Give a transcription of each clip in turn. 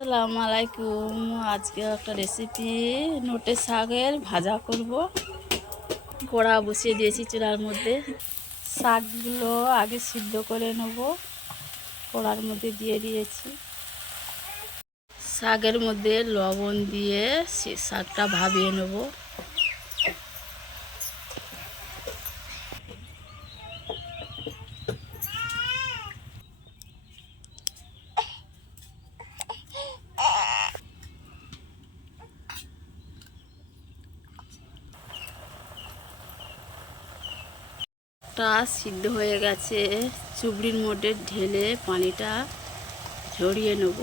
আসসালামু আলাইকুম। আজকে একটা রেসিপি নোটে শাকের ভাজা করব। কড়া বসিয়ে দিয়েছি চুলার মধ্যে। শাকগুলো আগে সিদ্ধ করে নেব। কড়ার মধ্যে দিয়ে দিয়েছি। শাকের মধ্যে লবণ দিয়ে শাকটা ভাবিয়ে নেব। টা সিদ্ধ হয়ে গেছে, চুবড়ির মধ্যে ঢেলে পানিটা ঝরিয়ে নেব।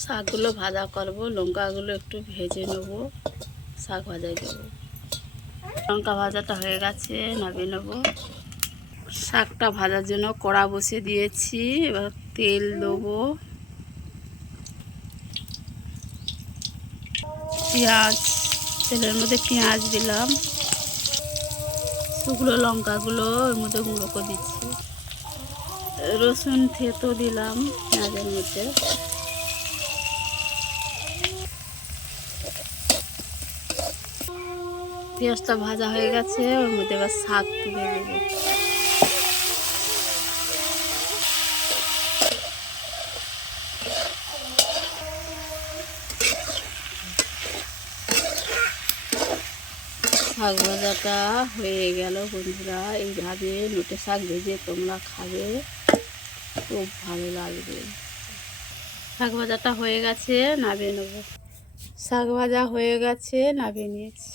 শাকগুলো ভাজা করব, লঙ্কাগুলো একটু ভেজে নেব, শাক ভাজায় দেবো লঙ্কা ভাজাটা হয়ে গেছে, নামিয়ে নেব। শাকটা ভাজার জন্য কড়া বসে দিয়েছি, এবার তেল দেবো। পেঁয়াজ, তেলের মধ্যে পেঁয়াজ দিলাম। শুকনো লঙ্কাগুলো ওর মধ্যে গুঁড়ো করে দিচ্ছি। রসুন থেতো দিলাম পেঁয়াজের মধ্যে। পেঁয়াজটা ভাজা হয়ে গেছে, ওর মধ্যে এবার শাক তুলে দেবো শাক ভাজাটা হয়ে গেল বন্ধুরা। এইভাবে লুটে শাক ভেজে তোমরা খাবে। খুব ভালো লাগবে। শাক ভাজাটা হয়ে গেছে, নামিয়ে নেব। শাক ভাজা হয়ে গেছে, নামিয়ে নিয়েছি।